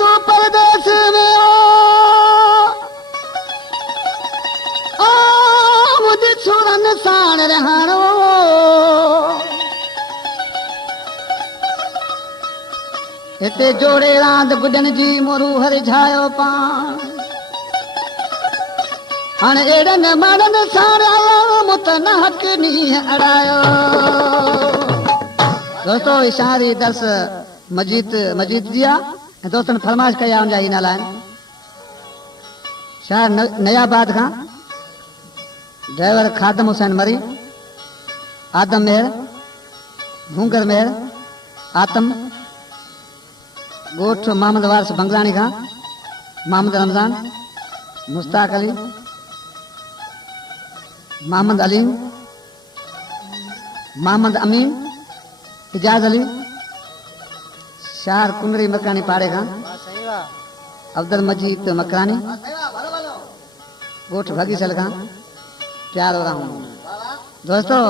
तू परदेस में ओ मुझे छुरन साण रहणो हिते जोड़े रांद गुडन जी मोरू हर झायो पाण हाणे एड़न मारन साण आया मुत न हक नी अड़ायो। दोस्तों इशारी दर्स मजीद जिया दोस्तन फरमाइश कया उनजा इन लाइन शायर नयाबाद खां ड्राइवर खादम हुसैन मरी आदम मेहर भूंगर मेहर आतम गोठ मोहम्मद वारिस बंगलानी खां मोहम्मद रमजान मुश्ताक अली मोहम्मद अलीम मोहम्मद अमीन इजाज अली शार कुंडरी मकानी पाड़े खां अब्दुल मजीद मकरानी गोठ भगीसल खां प्यारो रहूं। दोस्तों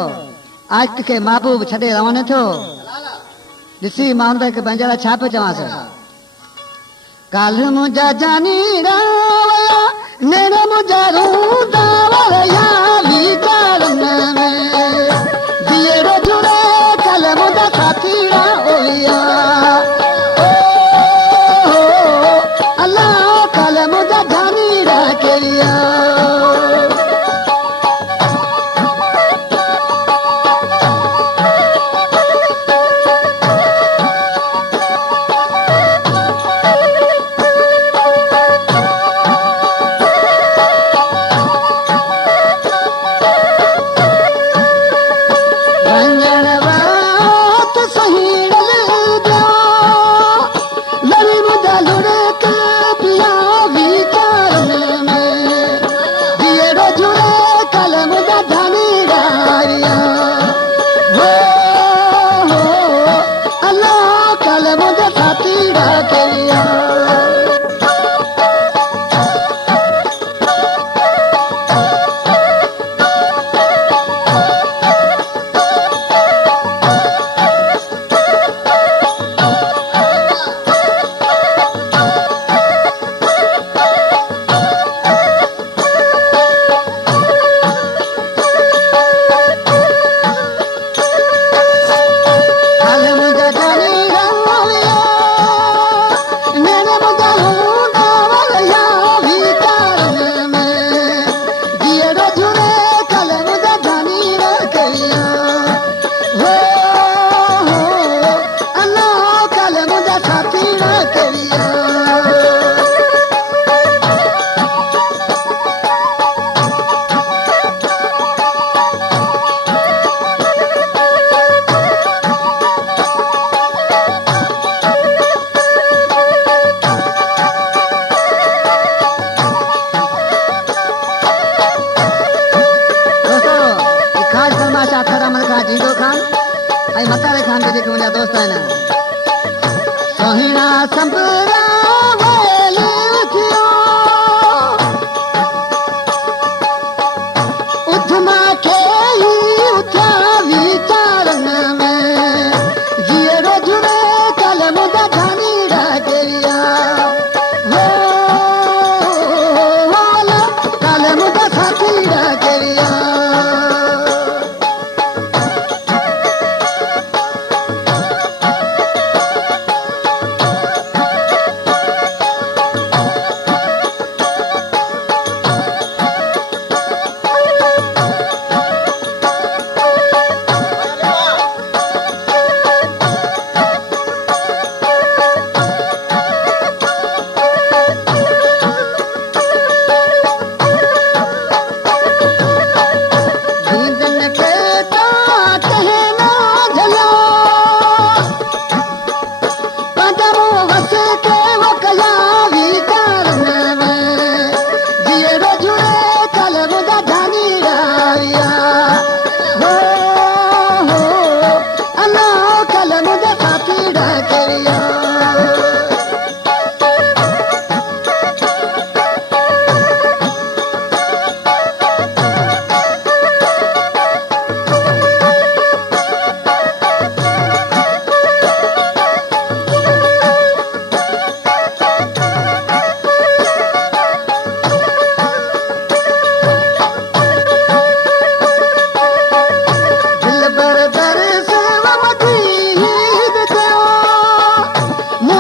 आज के महबूब छड़े रवाने थो ॾिसी मां हुन खे पंहिंजे लाइ छा पियो चवांसि काल मुंहिंजा जानी रावया नेर मुंहिंजा रूंदा वरया वीचारन में दियरो जुड़े कल मुंहिंजा साथीड़ा ओया अल्लाह कल मुंहिंजा जानी रा करिया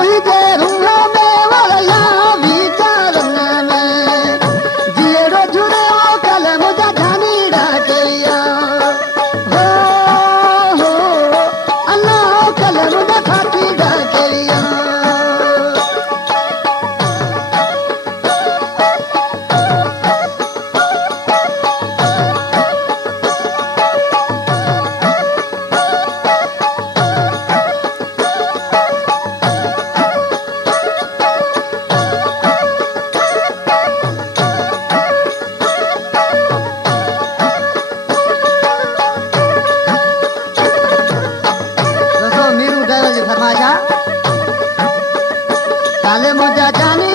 रूही जे रूह में वरया वीचारन में जीअरो जुड़ियो कल मुंहिंजा जानी डाकिया हो अल्लाह कल मुंहिंजा साथी डाकिया दोस्तों मीरू ड्राइवर जी फरमाइशा काले मुंहिंजा जानी